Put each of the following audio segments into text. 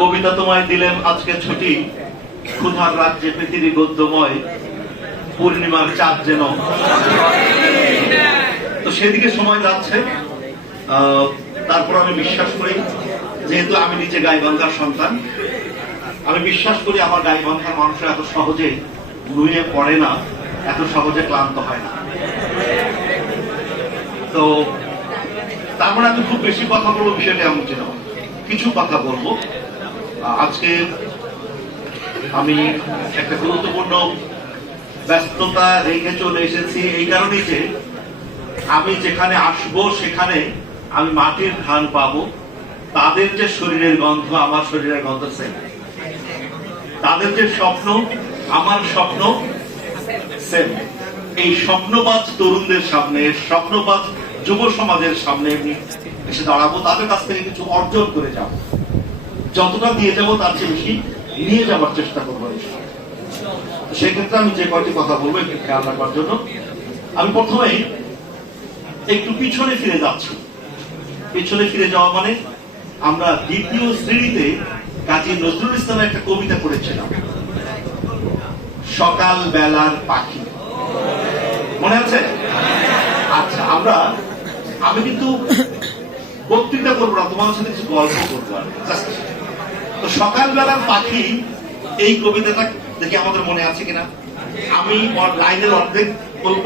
কবিতা তোমায় দিলেন আজকে ছুটি। ক্ষুধার রাজ্যে পৃথিবী গদ্যময়, পূর্ণিমার চাঁদ যেন। তো সেদিকে সময় যাচ্ছে। তারপর আমি বিশ্বাস করি, যেহেতু আমি নিজে গাইবান্ধার সন্তান, আমি বিশ্বাস করি আমার গাইবান্ধার মানুষরা এত সহজে নুয়ে পড়ে না, এত সহজে ক্লান্ত হয় না। তো তার মানে আমি খুব বেশি কথা বলব, বিষয়টা এমন ছিল। কিছু কথা বলব। আজকে আমি একটা গুরুত্বপূর্ণ ব্যস্ততা রেখে চলে এসেছি এই কারণেই যে আমি যেখানে আসব, সেখানে আমি মাটির ধান পাবো। তাদের যে শরীরের গন্ধ, আমার শরীরের গন্ধ সেম তাদের যে স্বপ্ন, আমার স্বপ্ন সেম এই স্বপ্নবাজ তরুণদের সামনে স্বপ্নবাজ যুব সমাজের সামনে এসে দাঁড়াবো, তাদের কাছ থেকে কিছু অর্জন করে যাব। যতটা দিয়ে যাব তার চেয়ে বেশি নিয়ে যাওয়ার চেষ্টা করব সেক্ষেত্রে আমি যে কয়টি কথা বলব একটু খেয়াল রাখবার জন্য। আমি প্রথমে একটু পিছনে ফিরে যাচ্ছি। পিছনে ফিরে যাওয়া মানে আমরা দ্বিতীয় শ্রেণীতে কাজী নজরুল ইসলামের একটা কবিতা করেছিলাম সকাল বেলার পাখি। মনে আছে? আচ্ছা আমরা আমি কিন্তু বক্তৃতা করব না, তোমার সাথে কিছু গল্প করব। তো সকালবেলার পাখি এই কবিতাটা দেখে আমাদের মনে আছে কিনা? আমি লাইনের অর্ধেক বলব,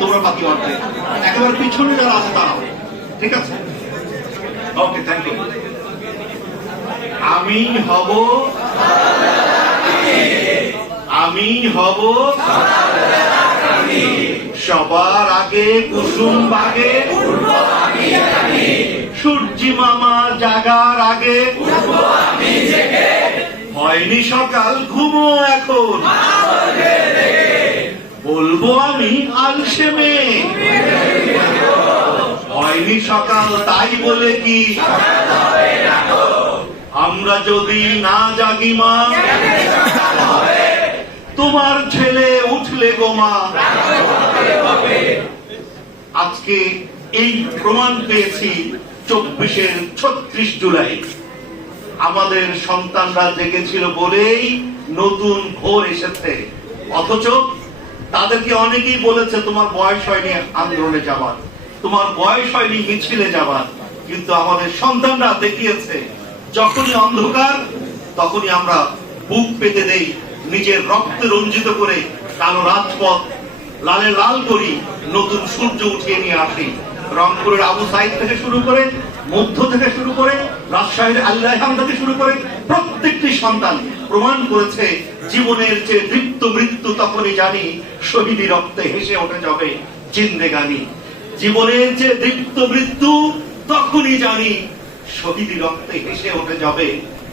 তোমরা বাকি অর্ধেক। একেবারে পিছনে যারা আছে তারাও। ঠিক আছে? ওকে থ্যাংক ইউ আমি হব আমি হব সবার আগে কুসুম বাগে সূর্যি মামা জাগার আগে। হয়নি সকাল, ঘুমো এখন। বলব আমি আলসে হয়নি সকাল, তাই বলে কি? আমরা যদি না জাগি মা, তোমার ছেলে উঠলে গো মা। আজকে এই প্রমাণ পেয়েছি চব্বিশের ছত্রিশ জুলাই। আমাদের সন্তানরা জেগেছিল বলেই নতুন ভোর এসেছে। অথচ তাদেরকে অনেকেই বলেছে, তোমার বয়স হয়নি আন্দোলনে যাবার তোমার বয়স হয়নি মিছিলে যাবার কিন্তু আমাদের সন্তানরা দেখিয়েছে, যখনই অন্ধকার, তখনই আমরা বুক পেতে দেই, নিজের রক্তে রঞ্জিত করে কালো রাজপথ লালে লাল করি, নতুন সূর্য উঠিয়ে নিয়ে আসি। রংপুরের আবু সাইদ থেকে শুরু করে, মধ্য থেকে শুরু করে, রাজশাহীর আল্লাহ থেকে শুরু করে প্রত্যেকটি সন্তান প্রমাণ করেছে, জীবনের যে দৃপ্ত মৃত্যু তখনই জানি শহীদি রক্তে হেসে ওঠে যাবে জিন্দেগানি জীবনের যে দৃপ্ত মৃত্যু তখনই জানি শহীদি রক্তে হেসে ওঠে যাবে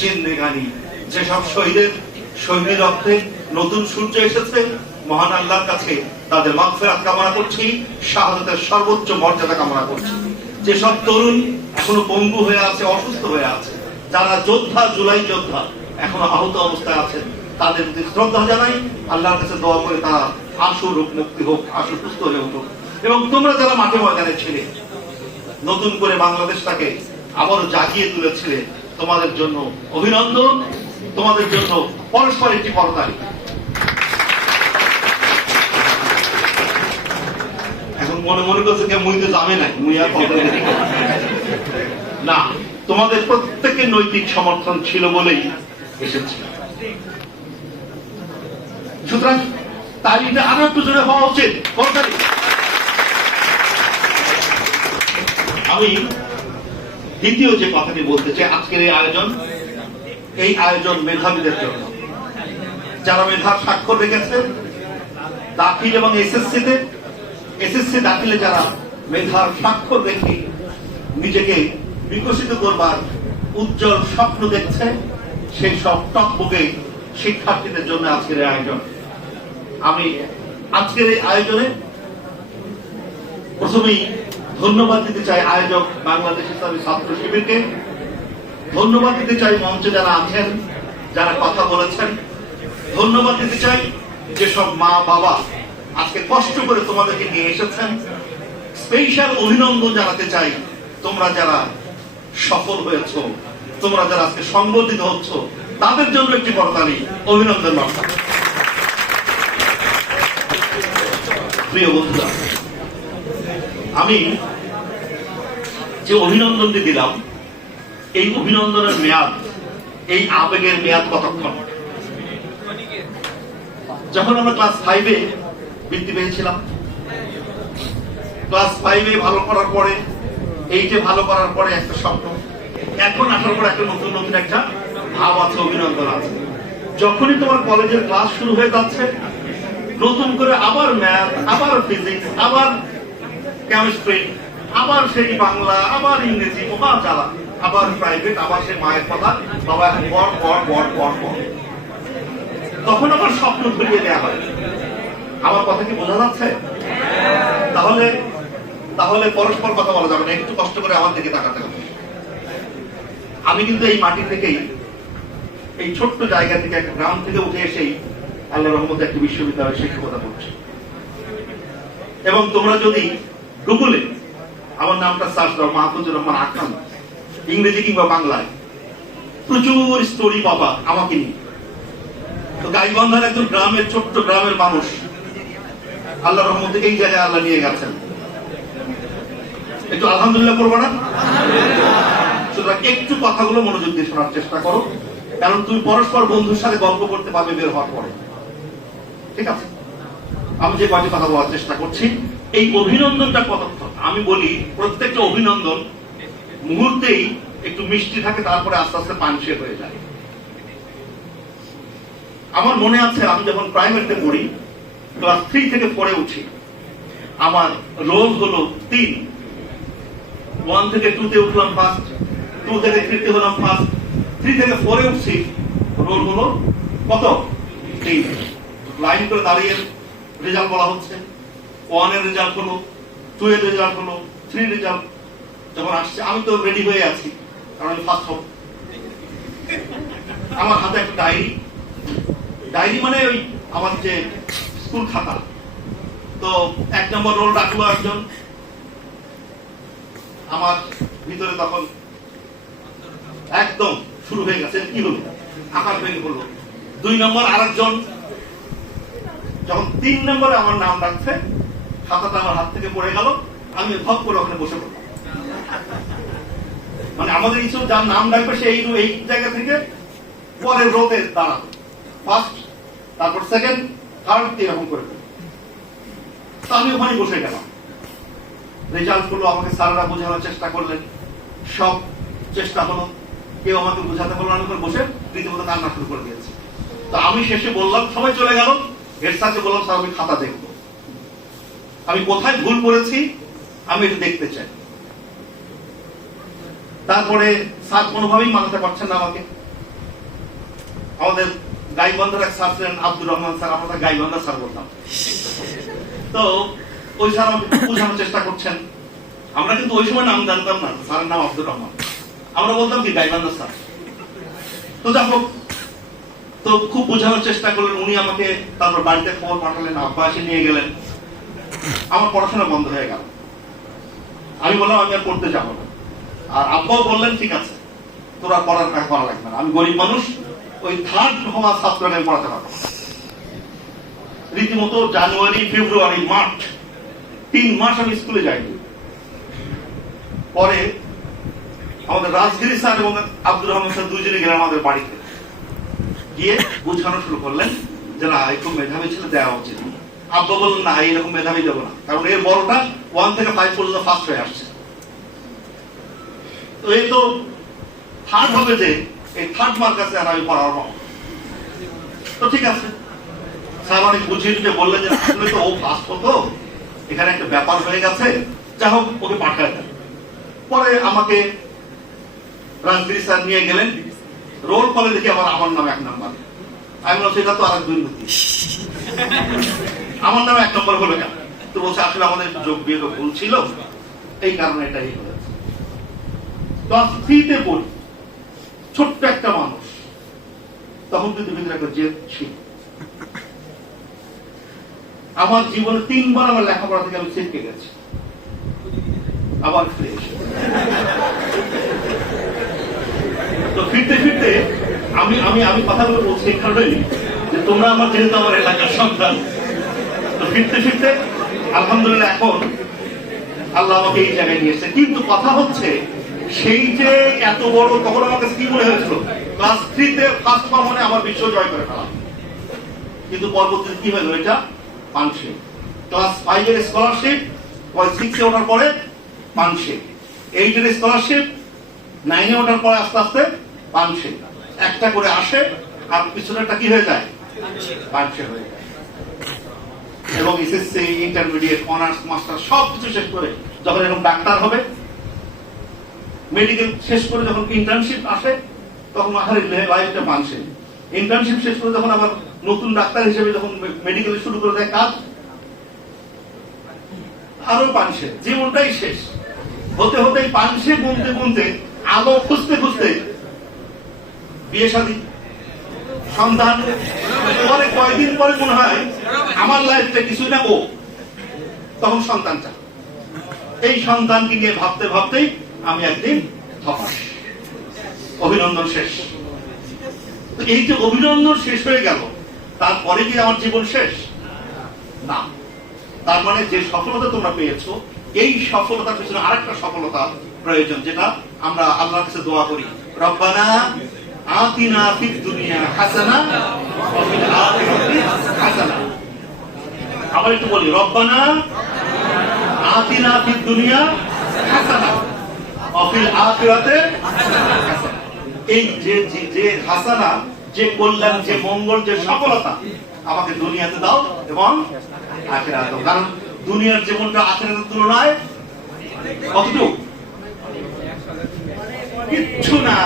জিন্দেগানি যেসব শহীদের শহীদের রক্তে নতুন সূর্য এসেছে, মহান আল্লাহর কাছে তাদের মাগফিরাত কামনা করছি, শাহাদাতের সর্বোচ্চ মর্যাদা কামনা করছি। যেসব তরুণ এখনও পঙ্গু হয়ে আছে, অসুস্থ হয়ে আছে, যারা যোদ্ধা, জুলাই যোদ্ধা, এখনও আহত অবস্থায় আছেন, তাদের প্রতি শ্রদ্ধা জানাই, আল্লাহর কাছে দোয়া করে তারা আশু রোগ মুক্তি হোক, আশু সুস্থ হয়ে উঠুক। এবং তোমরা যারা মাঠে ময়দানে ছিলে, নতুন করে বাংলাদেশটাকে আবারও জাগিয়ে তুলেছিলে, তোমাদের জন্য অভিনন্দন, তোমাদের জন্য পরস্পর একটি করতালি এখন মনে মনে করছে যে মুই তো জামে নাই মুই আর না। তোমাদের প্রত্যেকের নৈতিক সমর্থন ছিল বলেই এসেছি। সুতরাং তালিটা আরও একটু জোরে হওয়া উচিত। আমি দ্বিতীয় যে কথাটি বলতে চাই, আজকের এই আয়োজন এই আয়োজন মেধাবীদের জন্য। যারা মেধার স্বাক্ষর রেখেছে, দাখিল এবং এসএসসি তে এসএসসি দাখিলে যারা মেধার স্বাক্ষর রেখে নিজেকে বিকশিত করবার উজ্জ্বল স্বপ্ন দেখছে, সেই সব টকবুকে শিক্ষার্থীদের জন্য আজকের এই আয়োজন। আমি আজকের এই আয়োজনে প্রথমেই ধন্যবাদ দিতে চাই আয়োজক বাংলাদেশ ইসলামী ছাত্র শিবিরকে। ধন্যবাদ দিতে চাই মঞ্চে যারা আছেন, যারা কথা বলেছেন। ধন্যবাদ দিতে চাই যেসব মা বাবা আজকে কষ্ট করে তোমাদেরকে নিয়ে এসেছেন। স্পেশাল অভিনন্দন জানাতে চাই। তোমরা যারা সফল হয়েছ, তোমরা যারা আজকে সংগঠিত হচ্ছ, তাদের জন্য একটি করতালি অভিনন্দন বার্তা। প্রিয় বন্ধুরা, আমি যে অভিনন্দনটি দিলাম, এই অভিনন্দনের মেয়াদ, এই আবেগের মেয়াদ কতক্ষণ? যখন আমরা ক্লাস ফাইভে বৃত্তি পেয়েছিলাম। ক্লাস ফাইভে ভালো করার পরে এইটে ভালো করার পরে একটা স্বপ্ন। এখন আসার পর একটা নতুন নতুন একটা ভাব আছে, অভিনন্দন আছে। যখনই তোমার কলেজের ক্লাস শুরু হয়ে যাচ্ছে, নতুন করে আবার ম্যাথ আবার ফিজিক্স আবার কেমিস্ট্রি আবার সেই বাংলা, আবার ইংরেজি মহা চালা আবার প্রাইভেট আবার সেই মায়ের কথা, বাবা এখন পড় পড় পড় পড় তখন আবার স্বপ্ন ধরিয়ে দেওয়া হয়। আমার কথা কি বোঝা যাচ্ছে? তাহলে তাহলে পরস্পর কথা বলা যাবে না, একটু কষ্ট করে আমার দিকে তাকাতে হবে। আমি কিন্তু এই মাটি থেকেই, এই ছোট্ট জায়গা থেকে, একটা গ্রাম থেকে উঠে এসেই আল্লাহ রহমতে একটা বিশ্ববিদ্যালয়ে শিক্ষকতা করছি। এবং তোমরা যদি গুগলে আমার নামটা সার্চ দাও, মাহফুজুর রহমান আকান ইংরেজি কিংবা বাংলায়, প্রচুর স্টোরি পাবা আমাকে নিয়ে। তো গাইবন্ধার একজন গ্রামের, ছোট্ট গ্রামের মানুষ আল্লাহ রহমতে এই জায়গায় আল্লাহ নিয়ে গেছেন। একটু আলহামদুলিল্লাহ করব না? সুতরাং একটু কথাগুলো মনোযোগ দিয়ে শোনার চেষ্টা করো। কারণ তুমি পরস্পর বন্ধুর সাথে গল্প করতে পারবে বের হওয়ার পরে। ঠিক আছে? আমি যে কয়টি কথা বলার চেষ্টা করছি, এই অভিনন্দনটা কতক্ষণ আমি বলি, প্রত্যেকটা অভিনন্দন মুহূর্তেই একটু মিষ্টি থাকে, তারপরে আস্তে আস্তে পানসে হয়ে যায়। আমার মনে আছে, আমি যখন প্রাইমারিতে পড়ি ক্লাস থ্রি থেকে পড়ে উঠি। আমার রোল হলো তিন। ওয়ান থেকে টু তে উঠলাম ফার্স্ট, টু থেকে থ্রিতে হলাম ফার্স্ট, থ্রি থেকে ফোরে উঠছি। রোল হলো কত? তিন। লাইন করে দাঁড়িয়ে রেজাল্ট বলা হচ্ছে। ওয়ানের রেজাল্ট হলো টু এর রেজাল্ট হলো, থ্রি রেজাল্ট। যখন আসছে, আমি তো রেডি হয়ে আছি, কারণ আমি ফার্স্ট হব। আমার হাতে একটা ডায়েরি ডায়েরি মানে ওই আমার যে স্কুল খাতা তো এক নম্বর রোল রাখল একজন। আমার ভিতরে তখন একদম শুরু হয়ে গেছে, কি হলো? আকার ভেঙে পড়ল। দুই নম্বর আরেকজন, যখন তিন নম্বরে আমার নাম ডাকছে, খাতাটা আমার হাত থেকে পড়ে গেল, আমি ভক করে ওখানে বসে পড়লাম। মানে আমাদের ইচ্ছু যার নাম ডাকবে, সে এই জায়গা থেকে পরের রোতে দাঁড়াবে। ফার্স্ট তারপর সেকেন্ড এরকম করে আমি ওখানে বসে গেলাম। রেজাল্টগুলো আমাকে বোঝানোর চেষ্টা করলেন। সব চেষ্টা হলো, কেউ আমাকে বোঝাতে পারল আমি বসে রীতিমতো কান্না শুরু করে দিয়েছি। তো আমি শেষে বললাম, সবাই চলে গেল। হেড স্যারকে বললাম, স্যার, আমি খাতা দেখব। আমি কোথায় ভুল করেছি, আমি এটা দেখতে চাই। তারপরে স্যার কোনোভাবেই মানাতে পারছেন না আমাকে। আমাদের গাইবান্ধার এক স্যার ছিলেন আব্দুর রহমান স্যার আমরা স্যার তো ওই স্যার বোঝানোর চেষ্টা করছেন। আমরা কিন্তু ওই সময় নাম জানতাম না, স্যারের নাম আব্দুর রহমান। আমরা বলতাম কি স্যার তো যাই হোক, তো খুব বোঝানোর চেষ্টা করলেন, উনি আমাকে তারপর বাড়িতে খবর পাঠালেন, আব্বা এসে নিয়ে গেলেন। আমার পড়াশোনা বন্ধ হয়ে গেল। আমি বললাম, আমি আর পড়তে যাব না। আর আব্বাও বললেন, ঠিক আছে, তোরা পড়ার করা লাগবে না। আমি গরিব মানুষ ওই থার্ড হওয়া ছাত্রকে আমি পড়াতে পারব। রীতিমতো জানুয়ারি, ফেব্রুয়ারি, মার্চ, তিন মাস আমি স্কুলে যাইনি। পরে আমাদের রাজগিরি স্যার এবং আব্দুর রহমান স্যার দুজনে গেলেন আমাদের বাড়িতে গিয়ে বুঝানো শুরু করলেন যে না, একটু মেধাবী ছেলে দেওয়া উচিত। আব্বা বললেন, না এইরকম মেধাবী দেবো না। কারণ এর বড়টা ওয়ান থেকে ফাইভ পর্যন্ত ফার্স্ট হয়ে আসছে। তো এই তো থার্ড হবে যে এই থার্ড আছে আর আমি পড়ার তো ঠিক আছে। স্যার অনেক বুঝিয়ে টুঝিয়ে বললেন যে আসলে তো ও ফার্স্ট হতো। এখানে একটা ব্যাপার হয়ে গেছে। যা হোক, ওকে পাঠায় দেন। পরে আমাকে রাজগিরি স্যার নিয়ে গেলেন। রোল কলে দেখি আবার আমার নাম এক নাম্বার। আমি বললাম, সেটা তো আর দুর্নীতি আমার নাম এক নম্বর হলো কেন? তো বলছে, আসলে আমাদের যোগ বিয়োগ ভুল ছিল। এই কারণে এটাই হয়েছে। ক্লাস থ্রিতে পড়ি। ছোট্ট একটা মানুষ। তখন কিন্তু ভিতরে একটা জেদ ছিল। আমার জীবনে তিনবার আমার লেখাপড়া থেকে আমি ছিটকে গেছি। আবার ফিরে তো ফিরতে ফিরতে আমি আমি আমি কথাগুলো বলছি কারণেই যে তোমরা আমার যেহেতু আমার এলাকার সন্তান। তো ফিরতে ফিরতে আলহামদুলিল্লাহ এখন আল্লাহ আমাকে এই জায়গায় নিয়ে এসেছে। কিন্তু কথা হচ্ছে সেই যে এত বড়, তখন আমার কাছে কি মনে হয়েছিল? ক্লাস থ্রিতে ফার্স্ট মানে আমার বিশ্ব জয় করে ফেলা। কিন্তু পরবর্তীতে কি হলো এটা? পানসে ক্লাস ফাইভ এর স্কলারশিপ সিক্সে ওঠার পরে পানসে এইটের স্কলারশিপ নাইনে ওঠার পরে আস্তে আস্তে পানসে একটা করে আসে, আর পিছনেরটা কি হয়ে যায়? পানসে হয়ে যায়। এবং এসএসসি ইন্টারমিডিয়েট অনার্স মাস্টার সব কিছু শেষ করে যখন এরকম ডাক্তার হবে মেডিকেল শেষ করে যখন ইন্টার্নশিপ আসে, তখন আহারে লাইফটা মানছে। ইন্টার্নশিপ শেষ করে যখন আবার নতুন ডাক্তার হিসেবে যখন মেডিকেল শুরু করে দেয়, কাজ আরও পানসে জীবনটাই শেষ। হতে হতে পানসে গুনতে গুনতে, আলো খুঁজতে খুঁজতে বিয়ে শাদী। সন্ধান পরে কয়েকদিন পরে মনে হয় আমার লাইফটা কিছুই না ও তখন সন্তানটা এই সন্তানকে নিয়ে ভাবতে ভাবতেই আমি একদিন অভিনন্দন শেষ। এই যে অভিনন্দন শেষ হয়ে গেল, তারপরে কি আমার জীবন শেষ? না। তার মানে যে সফলতা তোমরা পেয়েছ, এই সফলতার পিছনে আরেকটা সফলতা প্রয়োজন, যেটা আমরা আল্লাহর কাছে দোয়া করি। রব্বানা আতিনা ফিদ দুনিয়া হাসানা ওয়া ফিল আখিরাতি হাসানা। আবার একটু বলি, রব্বানা আতিনা ফিদ দুনিয়া হাসানা। যে কল্যাণ, যে মঙ্গল, যে সফলতা আমাকে দুনিয়াতে দাও এবং আখেরাতে কারণ দুনিয়ার জীবনটা আখেরাতের তুলনায় কতটুকু? কিচ্ছু না।